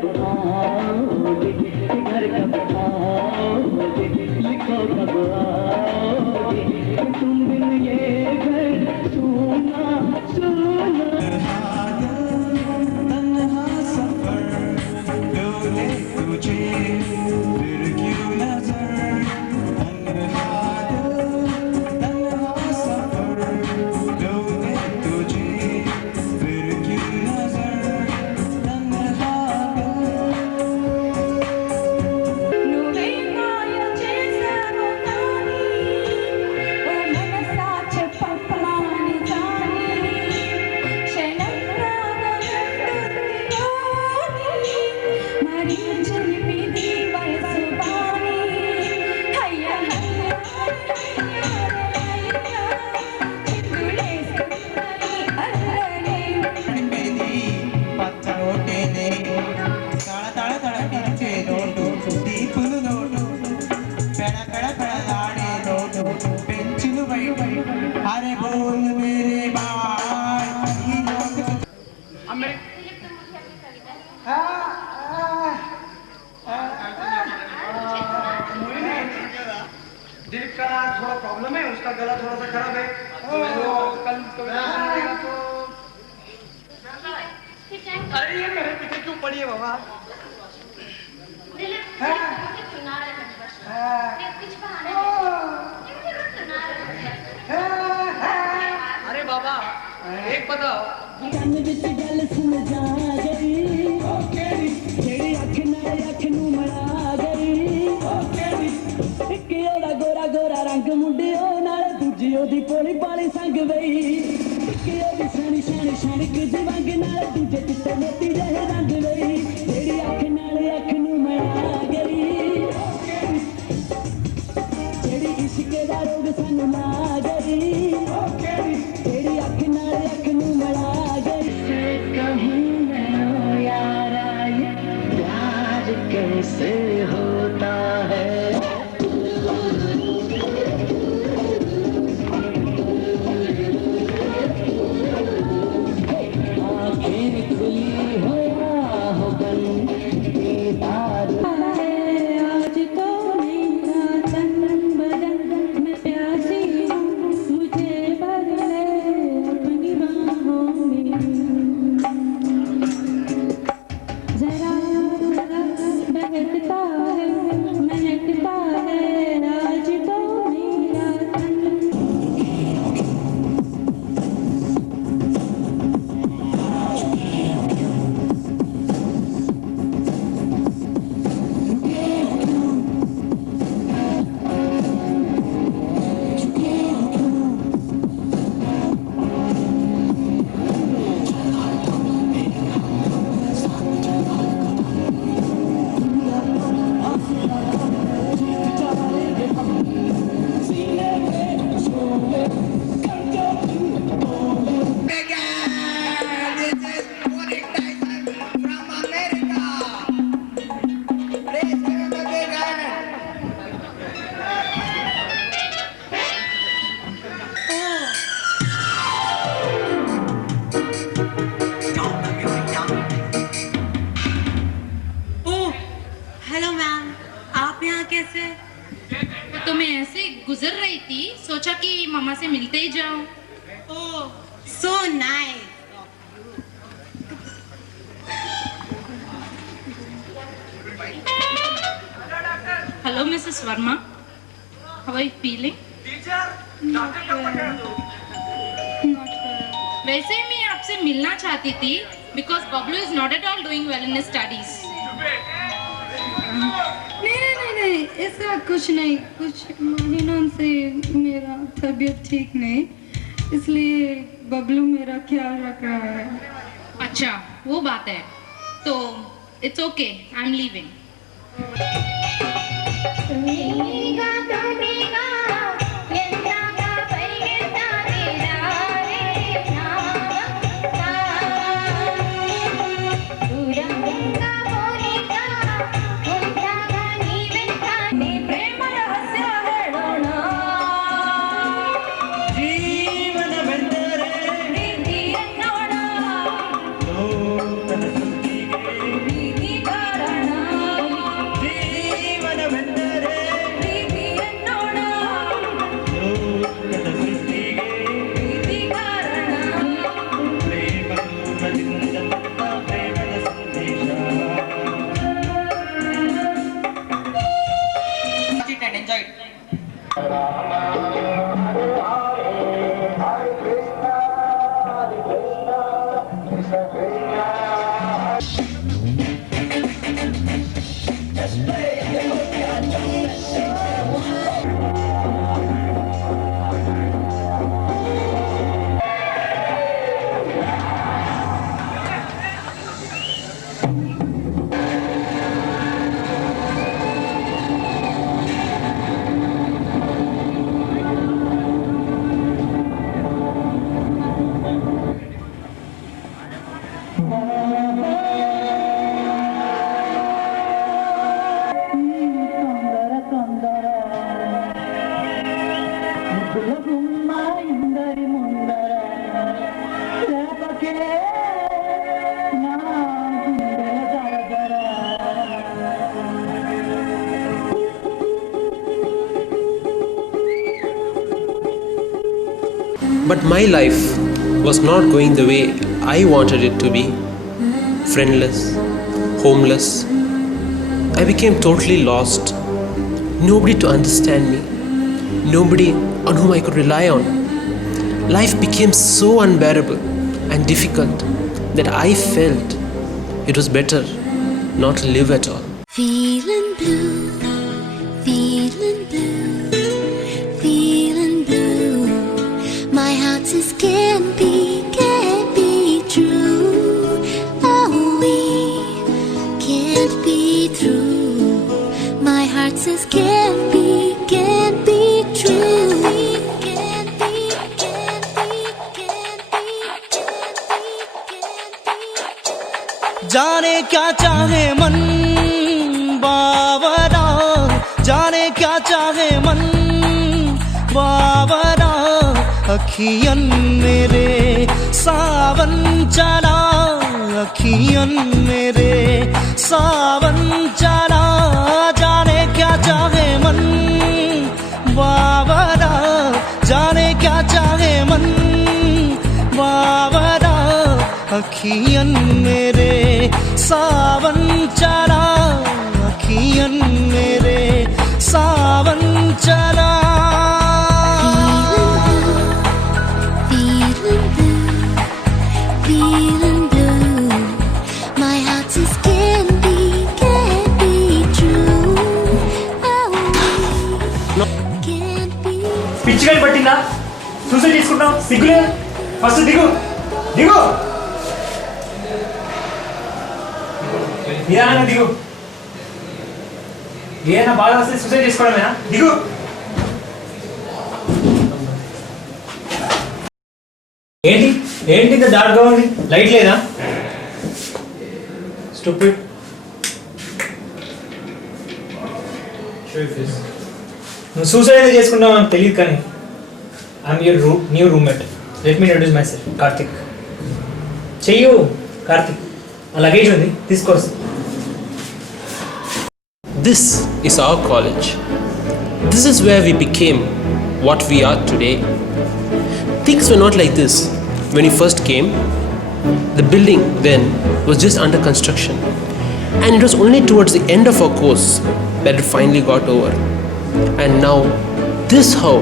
कब आओगे, घर कब आओगे, लिखो कब आओगे, तुम बिन ये घर सुना सुना। तन्हा सफर डोले तुझे फिर क्यों नजर, तन्हा सफर डोले तुझे फिर क्यों नजर, तन्हा నువ్వేనా చేసావో కానీ ఓ మనసా చెప్పని కానీ క్షణంలాగా మరి చిలిపిది వయసు బాని హయ్య హయ్య చిక్కులేసుకుని అల్లరి పచ్చరోటేనే తళ తళ తళ పిలిచే నోటు దీపులు నోటు పెడ పెడ పెడలాడే నోటు పెంచులు బయట అరే బోల్ మేరే బాయ్ ఈ నోటు दिल का थोड़ा प्रॉब्लम है, उसका गला थोड़ा सा खराब है, तो कल कविता सुनाएगा तो। अरे ये मेरे पीछे क्यों पड़ी है बाबा? अरे बाबा एक बताओ, ਕੰਨ ਵਿੱਚ ਗੱਲ ਸੁਣ ਜਾ ਗਈ, ਜਿਹੜੀ ਅੱਖ ਨਾਲ ਅੱਖ ਨੂੰ ਮਿਲਾ ਗਈ, ਇੱਕ ਉਹਦਾ ਗੋਰਾ ਗੋਰਾ ਰੰਗ ਮੁੰਡਿਓ ਨਾਲ ਦੂਜੀ ਉਹਦੀ ਭੋਲੀ ਭਾਲੀ ਸੰਗ ਵਈ, ਇੱਕ ਉਹਦੀ ਸਣੀ ਸਣੀ ਸਣਕ ਦੀ ਵੰਗ ਨਾਲ ਦੂਜੇ ਚਿੱਟੇ ਮੋਤੀ ਜਿਹੇ ਰੰਗ ਵਈ, ਜਿਹੜੀ ਅੱਖ ਨਾਲ ਅੱਖ ਨੂੰ ਮਿਲਾ ਗਈ, ਜਿਹੜੀ ਇਸ਼ਕ ਦਾ ਰੋਗ ਸਾਨੂੰ ਲਾ ਗਈ, ਜਿਹੜੀ ਅੱਖ ਨਾਲ ਅੱਖ ਨੂੰ ਮਿਲਾ गई। से कहूँ मैं ओ यारा ये प्यार कैसे होता है, आँखें खुली हो या हो बंद दीदार आज तो मेरा तन बदन में प्यासी हूँ, मुझे भर ले अपनी बाहों में, जरा जरा बहकता है महकता है आज तो मेरा तन। हेलो मैम, आप यहाँ कैसे? तो मैं ऐसे गुजर रही थी, सोचा कि मम्मा से मिलते ही जाऊं। Oh so nice. Hello Mrs Verma, how are you feeling? Teacher doctor का पकड़ दो। वैसे ही मैं आपसे मिलना चाहती थी because Bablu is not at all doing well in his studies. नहीं ऐसा कुछ नहीं, कुछ महीनों से मेरा तबीयत ठीक नहीं, इसलिए बबलू मेरा ख्याल रख रहा है। अच्छा वो बात है, तो it's okay, I am leaving. जीवन बंदरे But my life was not going the way I wanted it to be. Friendless, homeless. I became totally lost. Nobody to understand me. Nobody on whom I could rely on. Life became so unbearable and difficult that I felt it was better not to live at all. Feeling blue, feeling blue, feeling blue. My heart says can't be true. Oh, we can't be true. My heart says can't be true. जाने क्या चाहे मन बावरा, जाने क्या चाहे मन बावरा। अखियन मेरे सावन चला, अखियन मेरे सावन चला। जाने क्या चाहे मन बावरा, जाने क्या चाहे मन बावरा। अखियन मेरे सावन चला, अखियन मेरे सावन चला। Feeling blue, feeling blue. My heart says can't be true. Oh, can't be. పిచ్చిగా పట్టిందా? సూసైడ్ చేసుకుంటాం సిగ్గులే. ఫస్ట్ దిగు దిగు, నిదానంగా దిగు. ఏదైనా బాధ వస్తే సూసైడ్ చేసుకోవడమేనా? దిగు. ఏంటి ఏంటి ఇంత డార్క్గా ఉంది? లైట్ లేదా? స్టూపిడ్. నువ్వు సూసైడ్ చేసుకుంటావు నాకు తెలియదు, కానీ I'm your new roommate. Let me introduce my self, Karthik. చెయ్యు కార్తిక్. ఆ లగేజ్ ఉంది, తీసుకోవచ్చు. This is our college. This is where we became what we are today. Things were not like this when we first came. The building then was just under construction, and it was only towards the end of our course that it finally got over. And now, this how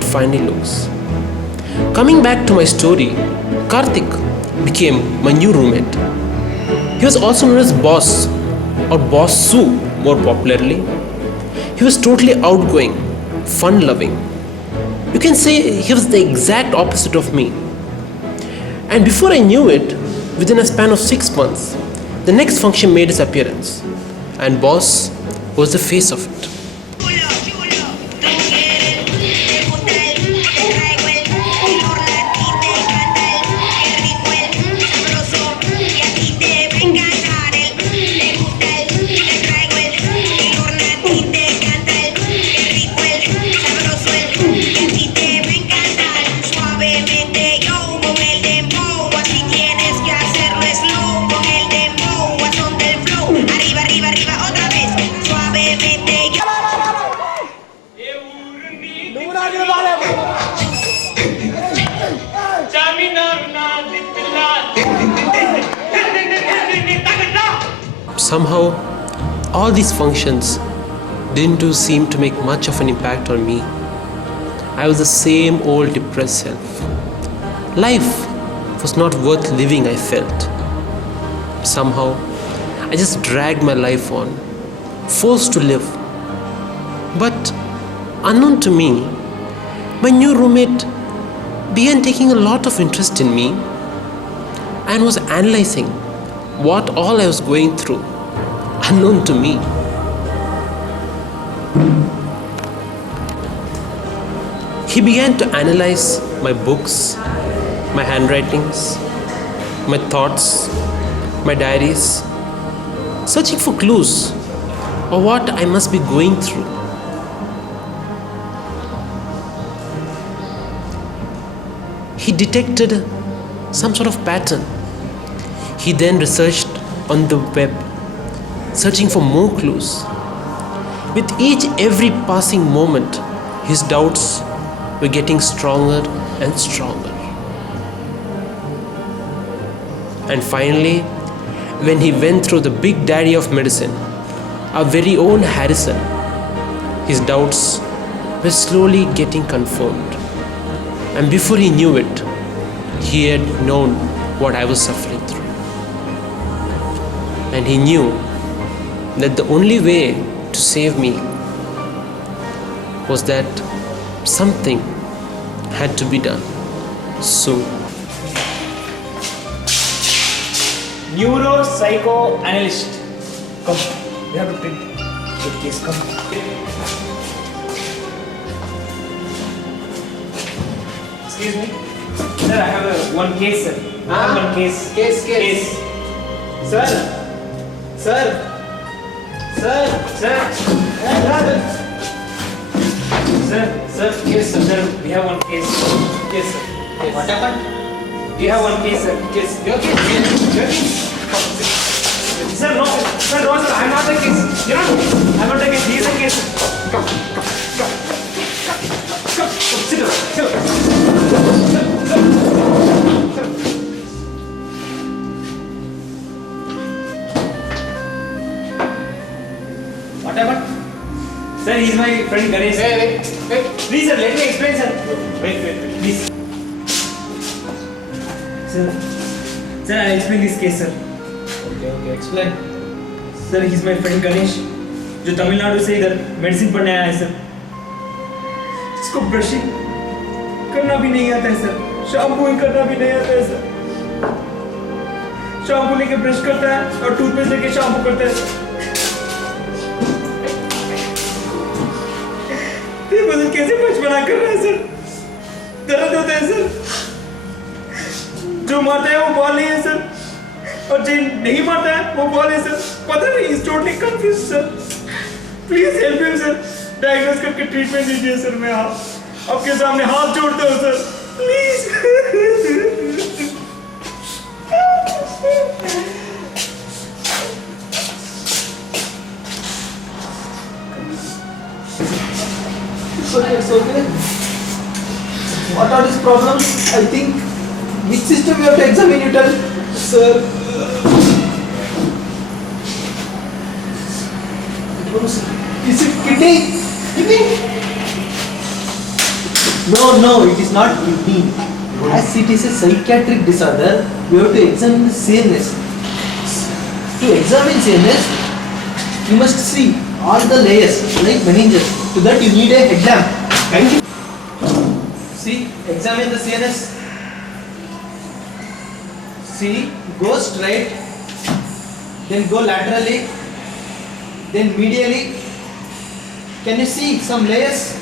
it finally looks. Coming back to my story, Karthik became my new roommate. He was also known as Boss, or Boss Su more popularly. He was totally outgoing, fun-loving. You can say he was the exact opposite of me. And before I knew it, within a span of 6 months, the next function made its appearance, and Boss was the face of it. Somehow, all these functions didn't seem to make much of an impact on me. I was the same old depressed self. Life was not worth living, I felt. Somehow, I just dragged my life on, forced to live. But unknown to me, my new roommate began taking a lot of interest in me and was analyzing what all I was going through, unknown to me. He began to analyze my books, my handwritings, my thoughts, my diaries, searching for clues of what I must be going through. He detected some sort of pattern. He then researched on the web, searching for more clues. With every passing moment, his doubts were getting stronger and stronger. And finally, when he went through the big daddy of medicine, our very own Harrison, his doubts were slowly getting confirmed. And before he knew it, he had known what I was suffering through. And he knew that the only way to save me was that something had to be done soon. Neuropsychoanalyst. Come, we have to print the case. Come. Excuse me. Sir, I have one case, sir. I have one case. Case. Sir. Sir. Sir. Yes, sir. We have one case. Yes, sir. Yes. What happened? We have one case, sir. Case. Your case? Sir, no, sir, I'm not the case. You know, I'm not the case. He is the case. Come, sit down. What happened? Sir, he is my friend Ganesh. Wait. Please, sir, let me explain, sir. Wait, please. Sir, I'll explain this case, sir. Okay, explain. Sir, he's my friend Ganesh, जो तमिलनाडु से इधर medicine पढ़ने आया है, sir. इसको brushing करना भी नहीं आता है, सर. शैम्पूइंग करना भी नहीं आता है, सर. शैम्पू लेके ब्रश करता है और टूथपेस्ट लेके शैम्पू करता है, सर. ये बदल कैसे बचपना कर रहा है, सर. दर्द होता है, सर. जो मारता है वो बॉल नहीं है, सर. और जो नहीं मारता है वो बॉल है, सर. पता नहीं, is totally confuse, sir. Please help him, sir. Diagnose करके ट्रीटमेंट दीजिए, सर. मैं आपके सामने हाथ जोड़ता हूँ, sir. Please. It's okay. What are these problems? I think which system you have to examine, you tell, sir. Is it kidney? No, it is not kidney. As it is a psychiatric disorder, you have to examine the CNS. To examine CNS, you must see all the layers like meninges. To that you need a headlamp. Thank you. See, examine the CNS. See, go straight, then go laterally, then medially. Can you see some layers?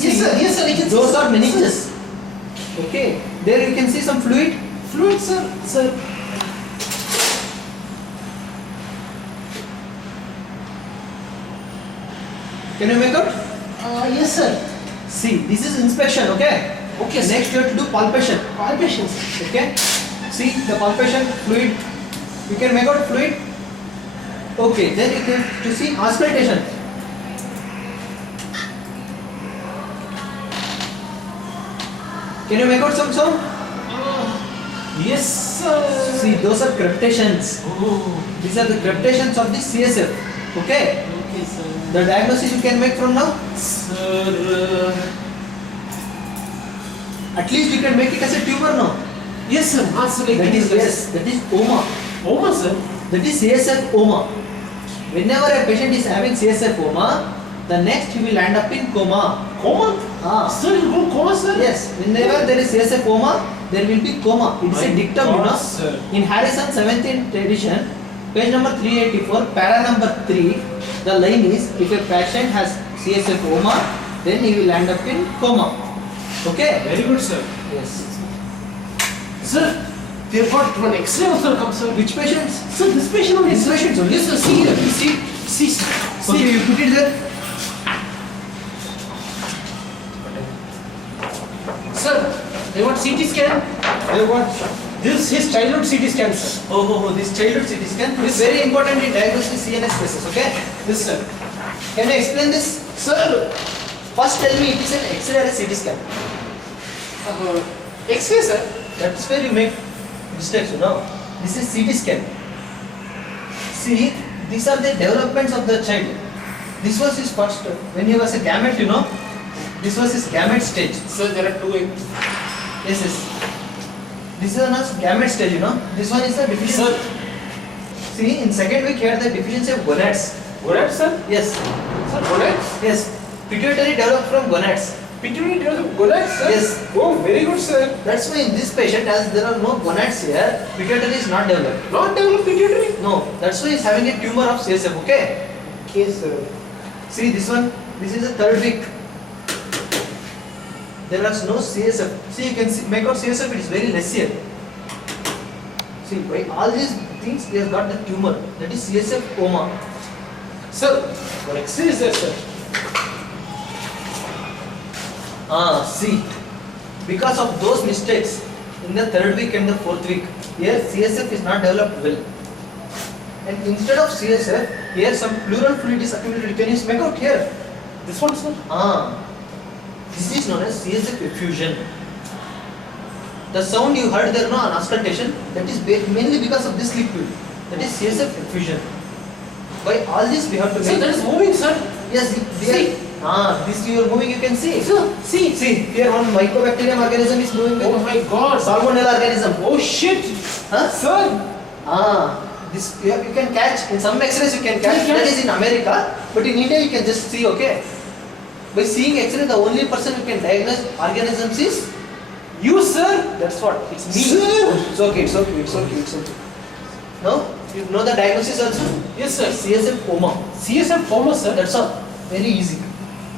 Yes, sir. I can. Those are meninges. Okay. There you can see some fluid. Fluid, sir. Can you make out? Yes, sir. See, this is inspection, okay? Okay, sir. Next you have to do palpation. Palpation, sir. Okay? See the palpation, fluid. You can make out fluid? Okay, then you can to see auscultation. Can you make out some sound? Yes, sir. See, those are crepitations. These are the crepitations of the CSF. Okay? Okay, sir. The diagnosis you can make from now? Sir, at least you can make it as a tumor now. Yes, sir. That is OMA. OMA, sir. That is CSF OMA. Whenever a patient is having CSF OMA, the next he will end up in coma. Coma? Sir, you go coma, sir? Yes. Whenever there is CSF OMA, there will be coma. It is a dictum, you know. Sir. In Harrison 17th edition, page number 384, para number 3, the line is, if a patient has CSF OMA, then he will end up in coma. Okay? Very good, sir. Yes. Sir, they've got one X-ray also come, sir. Which patients? Sir, this patient only. This patient only? Yes, sir. See here. See, sir. Okay, you put it there. Sir, they want CT scan. They want. This is his childhood CT scan, sir. Oh, this childhood CT scan is very important in diagnosing CNS cases, okay? This, sir. Can I explain this? Sir, First tell me it is an X-ray or a CT scan. X-ray, sir. That's where you make mistakes, you know. This is CT scan. See, these are the developments of the child. This was his first, when he was a gamete, you know. This was his gamete stage. Sir, there are two eggs. Yes, yes. This is a gamete stage, you know. This one is the deficiency. Sir. See, in second week he had the deficiency of gonads. Gonads, sir? Yes. Sir, gonads? Yes. Pituitary developed from gonads. Pituitary develops gonads, sir? Yes. Oh, very good, sir. That's why in this patient, as there are no gonads here, pituitary is not developed. Not develop pituitary? No, that's why he's having a tumor of CSF, okay? Okay, sir. See this one, this is the third week. There is no CSF. See, you can see, make out CSF, it is very less here. See, by all these things, he has got the tumor. That is CSF coma. Sir, what X-ray is there, sir? See, because of those mistakes in the third week and the fourth week, here CSF is not developed well. And instead of CSF, here some pleural fluid is accumulated. Can you make out here? This one, sir? This is known as CSF effusion. The sound you heard there, no, on auscultation, that is mainly because of this liquid. That is CSF effusion. By all this we have to Sir, make. that is moving, sir. Yes, See. this you are moving, you can see. Sir, see. See, here one mycobacterium organism is moving. Oh my God. Salmonella organism. Oh shit. Huh? Sir. This you can catch in some X-rays you can catch. That is in America, but in India you can just see. Okay. By seeing X-ray, the only person who can diagnose organisms is you, sir. That's what. It's me. Sir. It's okay. It's okay. It's okay. It's okay. No, you know the diagnosis also. Yes, sir. CSF coma. CSF coma, sir. That's all. Very easy.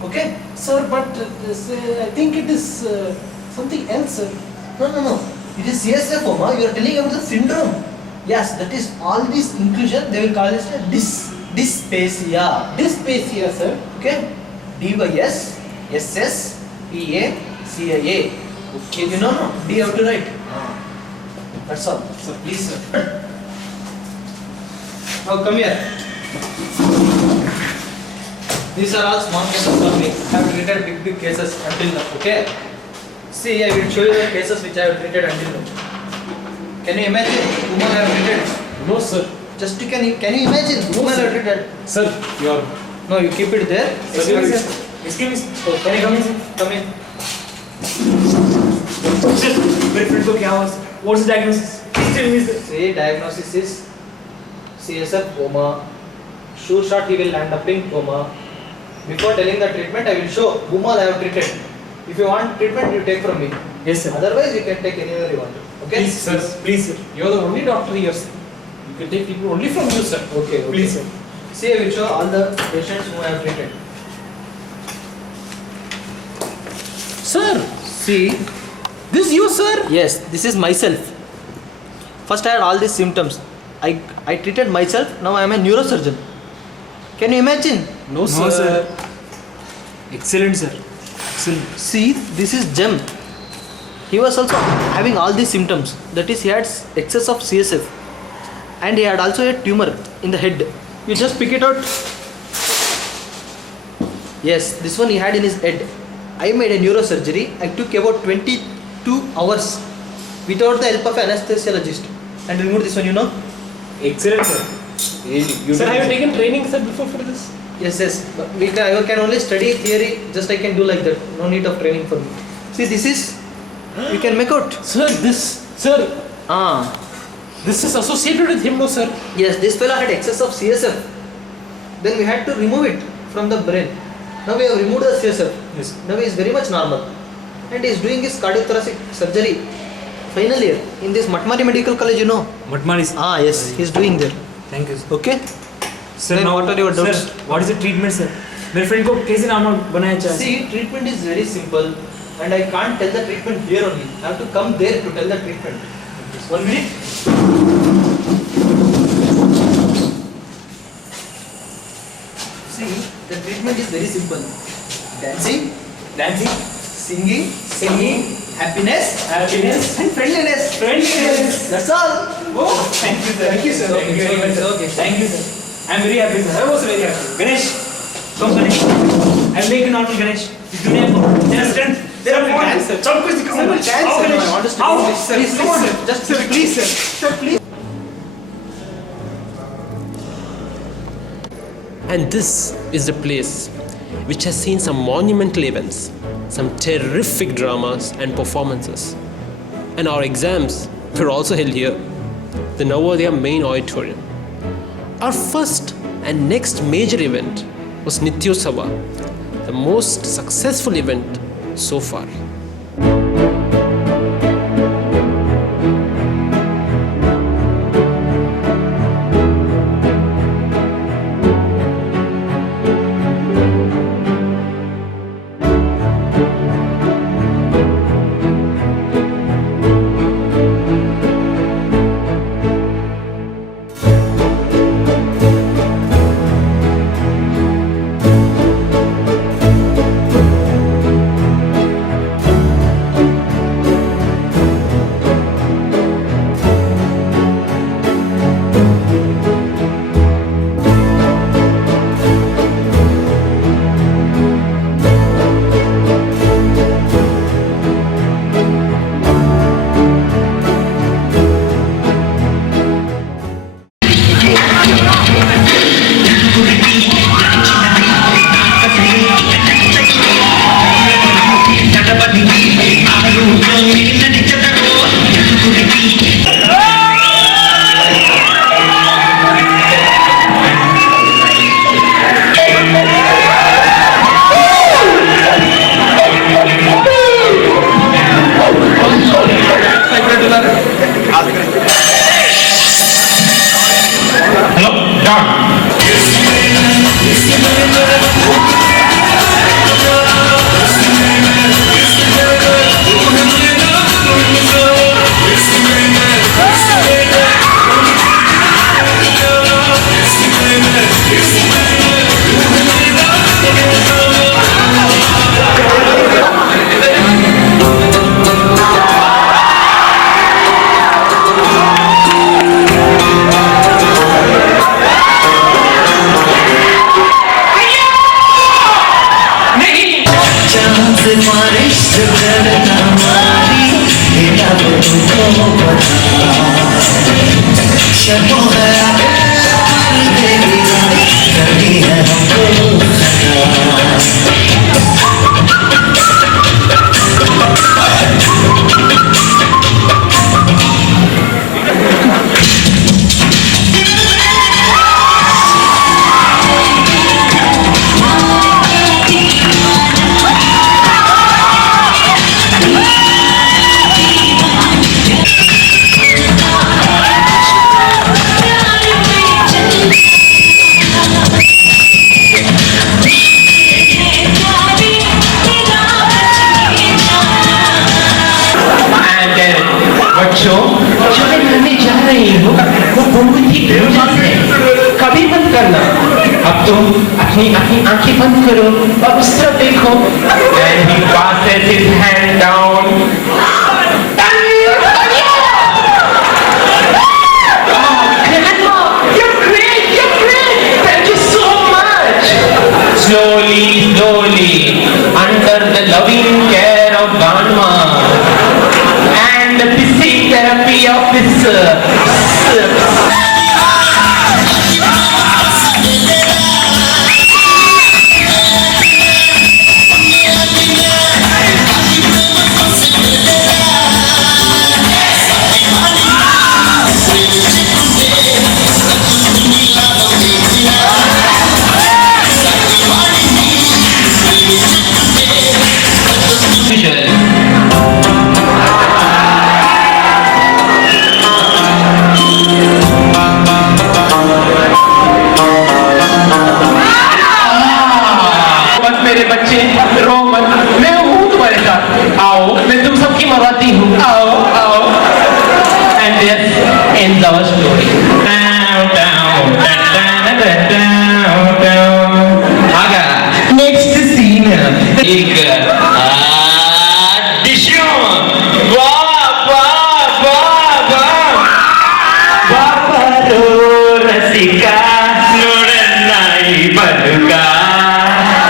Okay. Sir, but this, I think it is something else, sir. No. It is CSF coma. You are telling about the syndrome. Yes, that is all this inclusion. They will call it a dysphasia. Dysphasia, sir. Okay. DYS, SS, PA, CIA. Okay. You know, no? D you have to write. That's all. Sir, please, sir. Now come here. These are all small cases for me. I have treated big cases until now. Okay. See, I will show you the cases which I have treated until now. Can you imagine whom I have treated? No, sir. Just can you imagine whom I have treated? Sir, you are. No, you keep it there. Excuse me, sir. Excuse me, sir. Oh, can I come in, sir? Come in. Sir, मेरे friend को क्या हुआ? What's the diagnosis? Please tell me, sir. See, diagnosis is CSF coma. Sure shot he will end up in coma. Before telling the treatment, I will show whom all I have treated. If you want treatment, you take from me. Yes, sir. Otherwise, you can take anywhere you want. Okay? Please, sir. Please, sir. You are the only doctor here, sir. You can take people only from you, sir. Okay. Please, sir. See, I will show all the patients whom I have treated. Sir, See, this you, sir? yes, this is myself. First, I had all these symptoms. I treated myself. Now I am a neurosurgeon. Can you imagine? No, No, sir. Excellent, sir. Excellent. See, this is Jem. He was also having all these symptoms. That is, he had excess of CSF, and he had also a tumor in the head. You just pick it out. Yes, this one he had in his head. I made a neurosurgery. I took about 22 hours without the help of an anesthesiologist and removed this one. You know? Excellent, sir. Sir, have you taken training, sir, before for this? Yes. But I can only study theory. Just I can do like that. No need of training for me. See, this is. You can make out. Sir, this, sir, this is associated with him, no, sir? Yes, this fellow had excess of CSF. Then we had to remove it from the brain. Now we have removed the CSF. Yes. Now he is very much normal. And he is doing his cardiothoracic surgery final year in this Matmari Medical College, you know. Matmari, sir. Yes, he is doing there. Thank you, sir. Okay? Sir, Then now what are your doubts? Sir, what is the treatment, sir? मेरे friend को कैसे normal बनाया चाहिए? See, treatment is very simple. And I can't tell the treatment here only. I have to come there to tell the treatment. 1 minute. See, the treatment is very simple. Dancing, singing, happiness, and friendliness. That's all. Oh, thank you, sir. Thank you, sir. Thank you very much, sir. Okay. Thank you, sir. I am very happy, sir. I was very happy. Ganesh, come, Ganesh. I'll make you normal, Ganesh. There's strength. There are more. सब कुछ दिखाऊंगा. How, Ganesh? How? Please, come on, just sir, please, sir. Sir, please. And this is the place which has seen some monumental events, some terrific dramas and performances. And our exams were also held here, the Navodaya main auditorium. Our first and next major event was Nityosabha, the most successful event so far. अब तुम अपनी आंखें बंद करो और उस तरफ देखो. And he passes his hand down. You're great. Thank you so much. Slowly, under the loving care of Ganma and the physical therapy officer.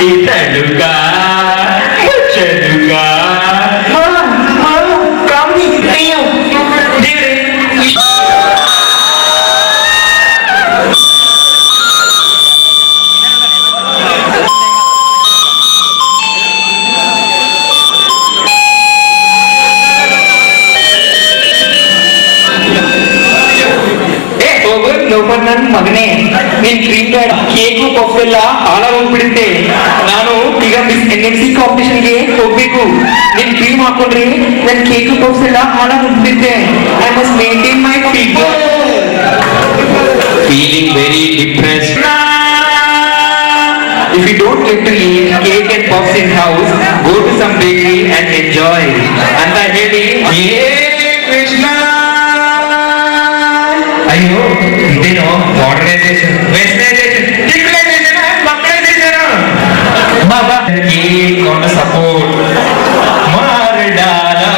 Italuka ಅವರು ನನ್ನ ಮಗನೇ ನೀನ್ ಡ್ರೀಮ್ ಡ್ಯಾಡ್ ಕೇಕು ಪಫ್ ಎಲ್ಲ ಹಾಳಾಗೋಗ್ಬಿಡುತ್ತೆ ನಾನು ಈಗ ಮಿಸ್ NNC ಕಾಂಪಿಟೇಷನ್ಗೆ ಹೋಗ್ಬೇಕು ನೀನ್ dream ಹಾಕೊಂಡ್ರೆ ನನ್ನ ಕೇಕು ಪಫ್ಸ್ ಎಲ್ಲ ಹಾಳಾಗೋಗ್ಬಿಡುತ್ತೆ I must maintain my figure feeling very depressed if you don't get to eat cake and puffs in house go to some bakery and enjoy anta ಹೇಳಿ ಹೇ ಕೃಷ್ಣ ಅಯ್ಯೋ ಇದೇನೋ modernisation westernisation declination and ಮಕ್ಕಳೈಸೇಷನ್ ಬಾಬಾ cake on support मार डाला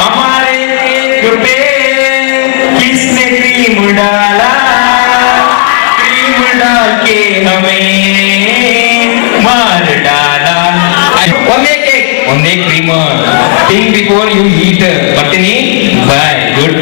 हमारे cake पे किसने क्रीम डाला क्रीम डाल के हमें मार डाला only creamer think before you eat patni bye good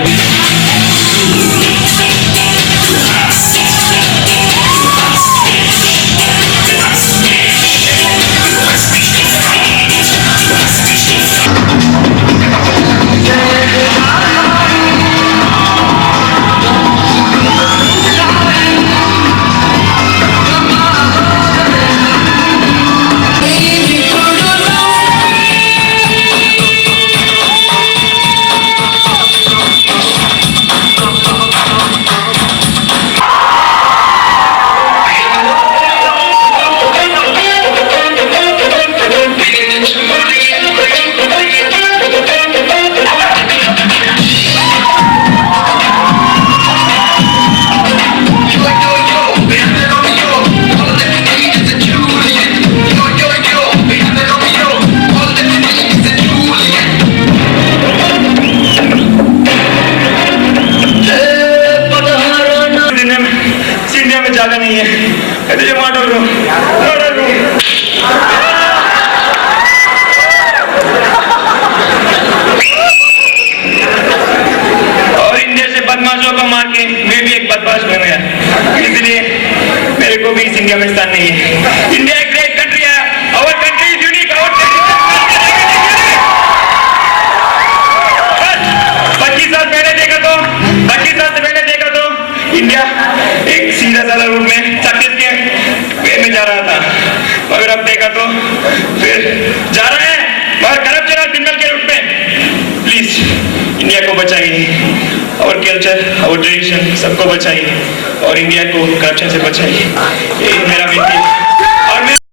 ಜಾಗ नहीं है ऐसे ಮಾಡೋರು और इंडिया से बदमाशों को मार के मैं भी एक बदमाश बन गया इसलिए मेरे को भी इस इंडिया में स्थान नहीं है इंडिया एक ग्रेट कंट्री है our country is unique our 25 साल पहले देखा तो इंडिया एक सीधा साधा रूट में सक्सेस के वे में जा रहा था मगर अब देखा तो फिर जा रहा है मगर करप्शन और क्रिमिनल के रूट में प्लीज इंडिया को बचाइए और कल्चर और ट्रेडिशन सबको बचाइए और इंडिया को करप्शन से बचाइए